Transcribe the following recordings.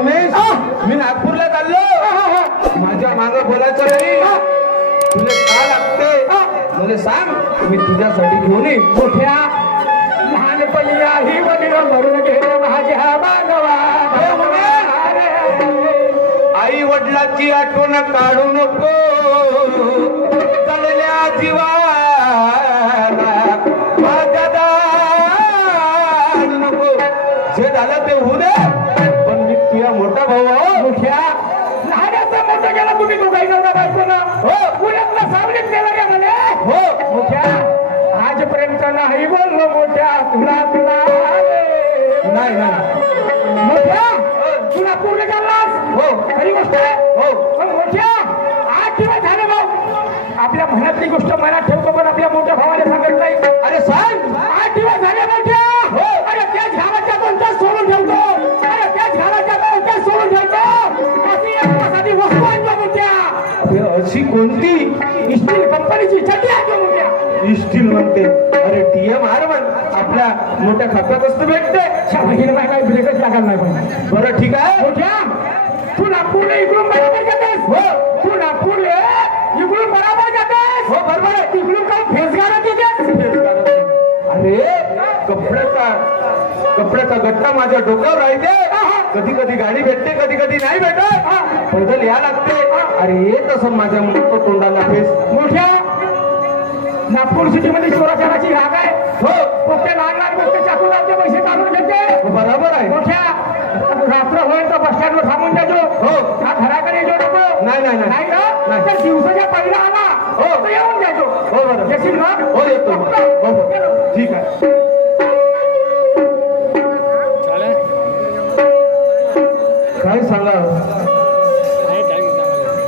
उमेश मी नागपूरला चाललो माझ्या मागं बोलायचं नाही तुला का लागते मला सांग मी तुझ्यासाठी घेऊन येईन मोठ्या लहानपणी आई वडील भरून घेणे माझ्या बांधवा आई वडिलाची आठवण काढू नको चढल्या जीवा माझ्या दाड नको जे झालं ते होऊ दे पण मी तुझ्या मोठा भाऊ मोठ्या लहानाचा मोठा गेला तुम्ही दोघाही नव्हता बायको ना हो पुण्यातला सावलीत गेला का म्हणे हो मोठ्या आजपर्यंत नाही बोललो मोठ्या तुला तुला नाही नाही मोठ्या तुला पूर्ण केलास हो खरी गोष्ट आहे हो पण मोठ्या 8 दिवस झाले भाऊ आपल्या मनातली गोष्ट मनात ठेवतो पण आपल्या मोठ्या भावाला सांगत नाही अरे सांग 8 दिवस झाले मोठ्या हो अरे त्याच घराच्या कोणत्या सोडून ठेवतो अरे त्याच घराच्या कोणत्या सोडून ठेवतो अशी एकसाठी वस्तू आणतो मोठ्या अशी कोणती स्टील कंपनीची चटी आणतो मोठ्या स्टील म्हणते अरे टीएम आर म्हण आपल्या मोठ्या खात्यात वस्तू भेटते शाबाहीने काय ब्रेकच लागणार नाही पण बरं ठीक आहे मोठ्या तू नागपूरला इकडून बरोबर जातेस हो तू नागपूरला इकडून बरोबर जातेस हो बरोबर आहे तिकडून काय फेसगारात येतेस अरे कपड्याचा गट्टा माझ्या डोक्यावर राहते कधी कधी गाडी भेटते कधी कधी नाही भेटत पैदल या लागते अरे तसं माझ्या तोंडाला फेस मोठ्या नागपूर सिटी मध्ये चोराचाराची राग आहे हो मोठे लहान लहान मोठे चाकूचे पैसे काढून घेते बरोबर आहे मोठ्या रात्र होईल तर बस स्टँडवर थांबून जातो हो हा घराकडे येतो नको नाही नाही नाही ना तर दिवसाच्या पहिला आला हो तर येऊन जायचो हो बरं येशील ना हो येतो ठीक आहे काय सांगा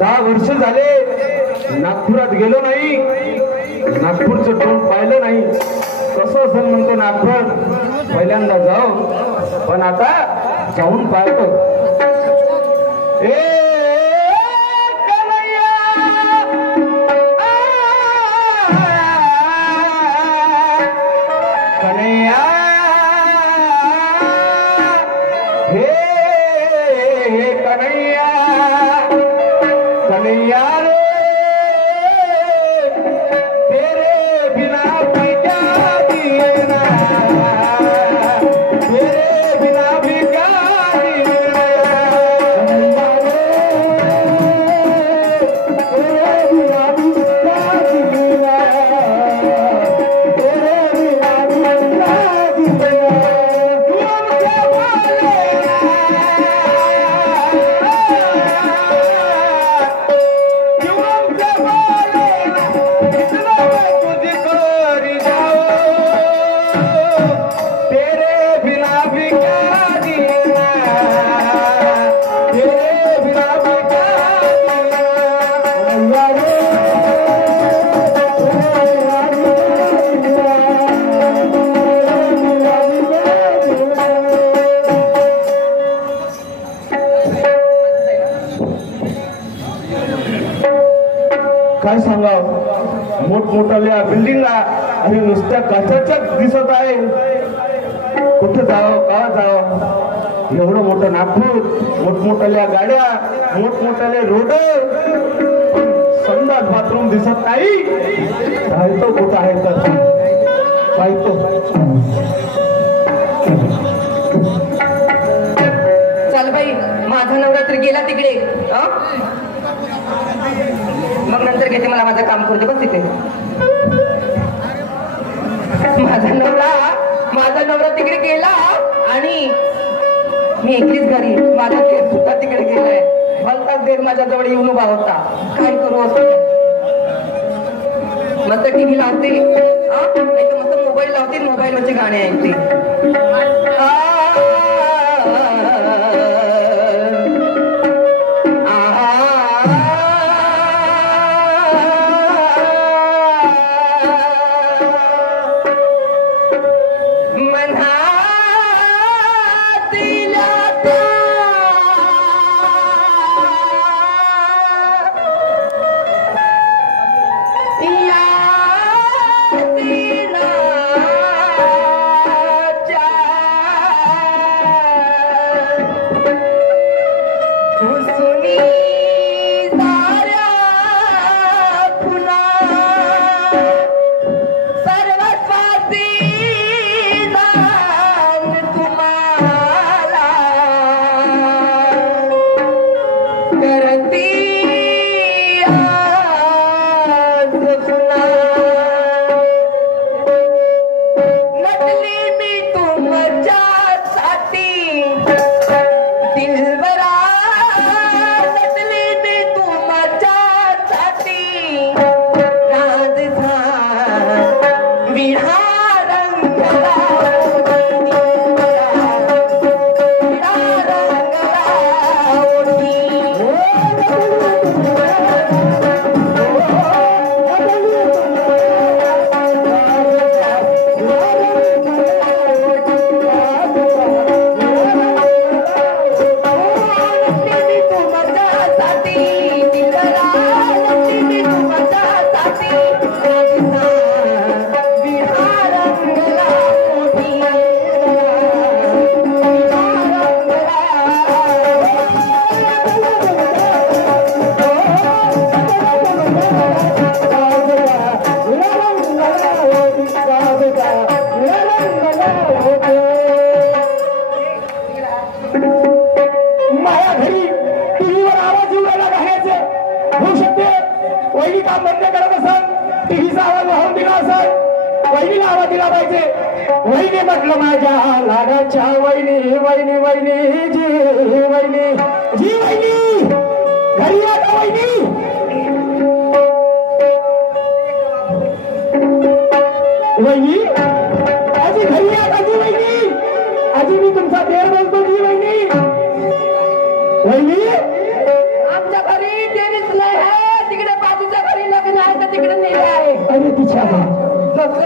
10 वर्ष झाले नागपुरात गेलो नाही नागपूरचं तोंड पाहिलं नाही कसं असेल म्हणतो नागपूर पहिल्यांदा जाऊ पण आता जाऊन पाहतो कन्हैया हे कन्हैया कन्हैया रे तेरे बिना भी क्या जीना तेरे बिना भी क्या जीना तेरे बिना भी क्या जीना तेरे बिना भी क्या जीना काय सांगा मोठमोठ्या बिल्डिंगा आणि नुसत्या काचाच्याच दिसत आहे कुठे जावं का जावं एवढं मोठं नागपूर मोठमोठ्या गाड्या मोठमोठ्याले रोड संडास बाथरूम दिसत नाही राहतो कुठं आहे तर पाहतो चल बाई माझा नवरात्र गेला तिकडे मग नंतर घेते मला माझं काम करते बस तिथे माझा नवरा तिकडे गेला आणि मी एकलीच घरी माझा केस सुद्धा तिकडे गेलाय भलताच देर माझ्या जवळ येऊन उभा होता काय करू असं मस्त टीव्ही लावते नाही तर मस्त मोबाईल लावते मोबाईलवरचे गाणे ऐकते घरी टीव्हीवर आवाज येऊ राहिला गाण्याचे होऊ शकते वहिनी काम बंद करत असाल टीव्हीचा आवाज वाहून दिला असाल वहिनीला आवाज दिला पाहिजे वहिनी म्हटलं माझ्या लाडाच्या वहिनी वहिनी वहिनी जी वहिनी जी वहिनी घरी या का वहिनी वहिनी आजी घरी या का जी वहिनी आजी मी तुमचा देर बोलतो जी वहिनी वहिनी आमच्या घरी टेरिस नाही आहे तिकडे बाजूच्या घरी लग्न आहे तर तिकडे नाही आहे अरे तिच्या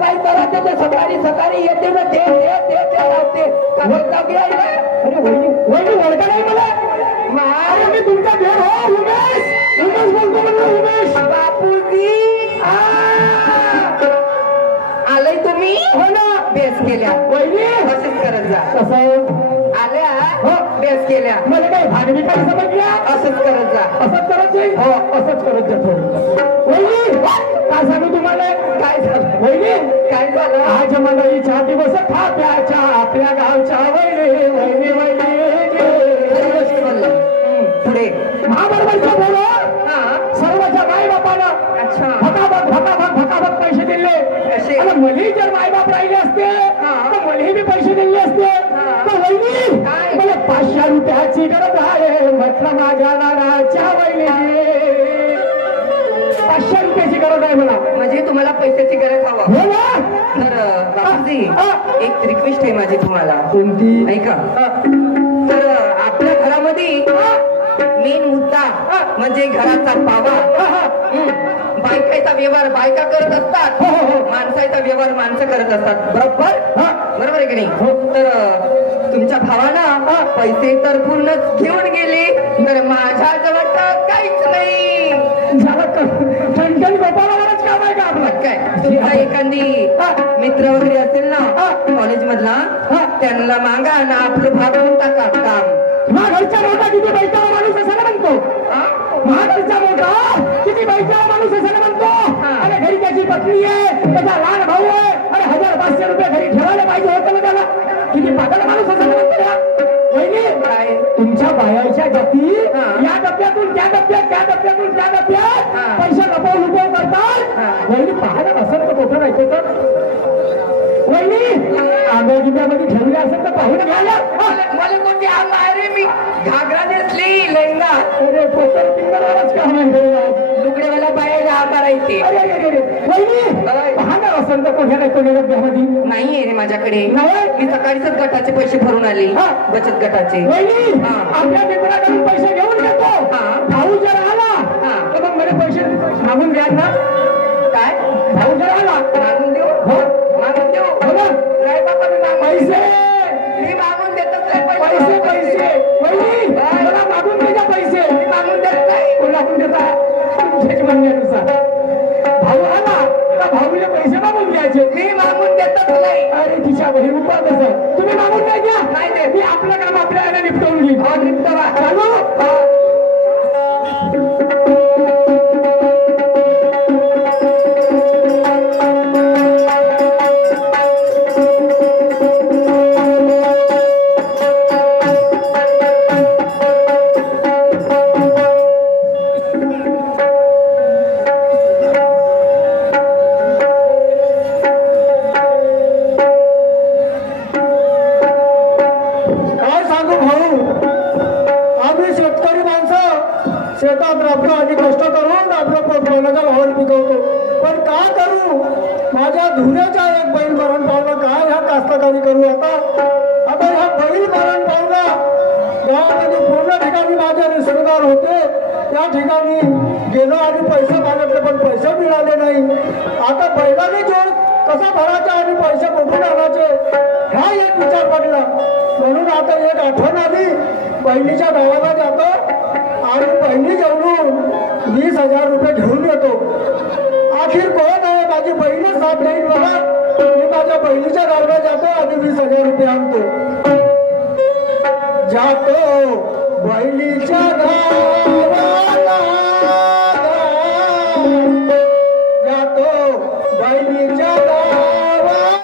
बाई करायचं ते सकाळी सकाळी येते ना ते लावते अरे वहिनी ओळखा नाही मला अरे मी तुमचा देर हो उमेश उमेश बोलतो म्हणलं उमेश बापूजी आलंय तुम्ही हो ना बेस केल्या वहिनी असंच करत जा कसं आल्या हो बेस केल्या मला काय भागवी काय समजल्या असंच करत जा असंच करत जाईल हो असंच करत जातो वहिनी काय सांगू तुम्हाला काय झालं वहिनी काय झालं आज मंडळीच्या दिवस थाप्याच्या आपल्या गावच्या वहिनी वहिनी वहिनी पुढे महाबरोबरच्या बोला सर्वच्या माय बापानं अच्छा भकाभक पैसे दिले कसे? आणि मलाही जर मायबाप राहिले असते तर मलाही बी पैसे दिले असते तर वहिनी काय? मला 500 रुपयाची गरज आहे म्हटलं माझ्या लाडाच्या वहिनी 500 रुपयाची गरज आहे मला म्हणजे तुम्हाला पैशाची गरज हवं हो ना तर बापूजी एक रिक्वेस्ट आहे माझी तुम्हाला कोणती ऐका तर आपल्या घरामध्ये मेन मुद्दा म्हणजे घराचा पावा बायकाचा व्यवहार बायका करत असतात माणसाचा व्यवहार माणसं करत असतात बरोबर बरोबर आहे की नाही तर तुमच्या भावानं पैसे तर पूर्णच घेऊन गेले तर माझ्या जवळ काहीच नाही ठणठण गोपाळावरच काम आहे का आपलं काय तुमचा एखादी मित्र वगैरे असेल ना कॉलेज मधला त्यांना मागा ना आपलं भागवून टाका काम घरच्या मोठा किती पैसा माणूस असं म्हणतो महाघरचा मोठा किती पैसा माणूस असं म्हणतो आणि घरी त्याची पत्नी आहे त्याचा लहान भाऊ आहे आणि 1500 रुपये घरी ठेवायला पाहिजे होतं ना त्याला किती पागल माणूस असं म्हणतो वहिनी काय तुमच्या बायाच्या जाती या डब्यातून त्या डब्यात त्या डब्यातून त्या डब्यात पैसा लपव करतात वहिनी पाहायला असेल तर कुठं राहायचं तर वहिनी आंबोजिब्यामध्ये ठेवले असेल तर पाहून घ्यायला मला कोणती आग आहे रे मी घागरा नेसली लेंगा अरे पोतर पिंगळावरच काम आहे लुगडेवाला बाहेर आकार येते वहिनी पाहणार असेल तर कोणत्या नाही कोणी डब्यामध्ये नाहीये रे माझ्याकडे नाही? मी सकाळीच गटाचे पैसे भरून आले बचत गटाचे वहिनी आपल्या मित्राकडून पैसे घेऊन घेतो भाऊ जर आला तर मग मला पैसे मागून द्या ना काय भाऊ जर आला मागून देऊ हो मागून देऊ हो ना नाही बाबा पैसे मी मागून देतच नाही पैसे पैसे वहिनी मला मागून द्या पैसे मी मागून देत नाही कोणाकडून देता तुमच्याच म्हणण्यानुसार भाऊ आला तर भाऊला पैसे मागून द्यायचे मी मागून देतच नाही अरे तिच्या बहीण उपात असं तुम्ही मागून नाही द्या नाही दे मी आपलं काम आपल्याला निपटवून घेईन निपटवा चालू शेतात राबतो आणि कष्ट करून आपलं पोटपाण्याचा भावाला पिकवतो पण काय करू माझ्या धुऱ्याच्या एक बैल मरण पावला काय ह्या कास्तकारी करू आता ह्या बैल मरण पावला गावामध्ये पूर्ण ठिकाणी माझे निसर्गार होते त्या ठिकाणी गेलो आणि पैसे मागितले पण पैसे मिळाले नाही आता बैलाने जोड कसा भरायचा आणि पैसे कुठून आणायचे हा एक विचार पडला म्हणून आता एक आठवण आली बहिणीच्या गावाला जातो आणि बहिणी घेऊन 20,000 रुपये घेऊन येतो आखिर कोण आहे माझी बहीणच साथ देईल मला मी माझ्या बहिणीच्या गावाला जातो आणि 20,000 रुपये आणतो जातो बहिणीच्या गावाला